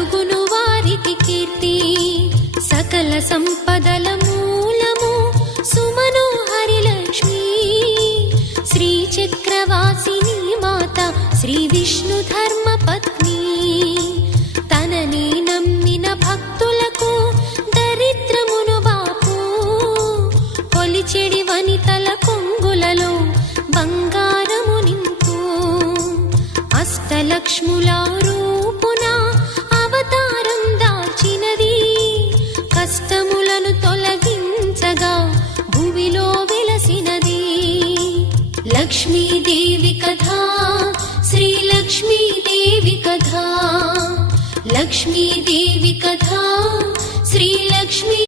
కలుగును వారికి కీర్తి. సకల సంపదల మూలము సుమనోహరి లక్ష్మి. శ్రీ చక్రవాసిని మాత శ్రీ విష్ణు ధర్మ పత్ని. తనని నమ్మిన భక్తులకు దరిద్రమును బాపు. కొలిచెడి వనితల కొంగులలో బంగారము నింపు. అష్టలక్ష్ములారు లక్ష్మీదేవి కథ శ్రీ లక్ష్మీదేవి కథ లక్ష్మీదేవి కథ శ్రీ లక్ష్మీ